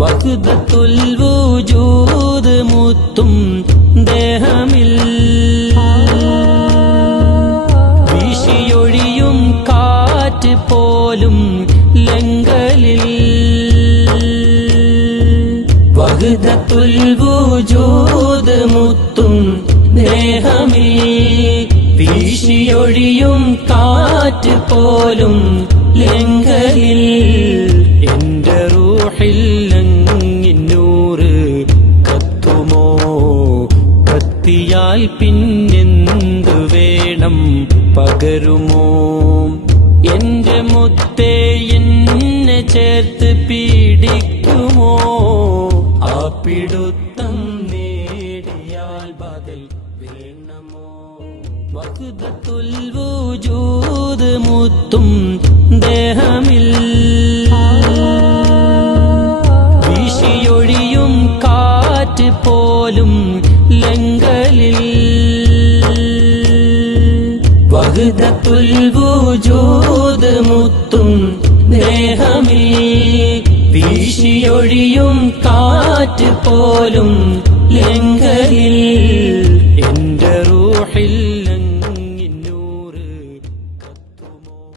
വഹ്ദത്തുൽ വജൂദ് മുത്തും ദേഹമിൽ വീശിയൊഴിയും കാറ്റ് പോലും ലങ്കലിൽ വഹ്ദത്തുൽ വജൂദ് മുത്തും ദേഹമിൽ വീശിയൊഴിയും കാറ്റ് പോലും ലങ്കലിൽ എന്റെ റൂഹിൽ അങ്ങിന്നൂറ് കത്തുമോ കത്തിയാൽ പിന്നെന്തു വേണം പകരുമോ എന്റെ മുത്തേ എന്നെ ചേർത്ത് പീഡിക്കുമോ ആ പിടുത്തം നേടിയാൽ ബദൽ വേണമോ വഹ്ദത്തുൽ വജൂദ് മുത്തും ദേഹമിൽ വീശിയൊഴിയും കാറ്റ് പോലും ലങ്കലിൽ വഹ്ദത്തുൽ വജൂദ് മുത്തും ദേഹമിൽ വീശിയൊഴിയും കാറ്റ് പോലും ലങ്കലിൽ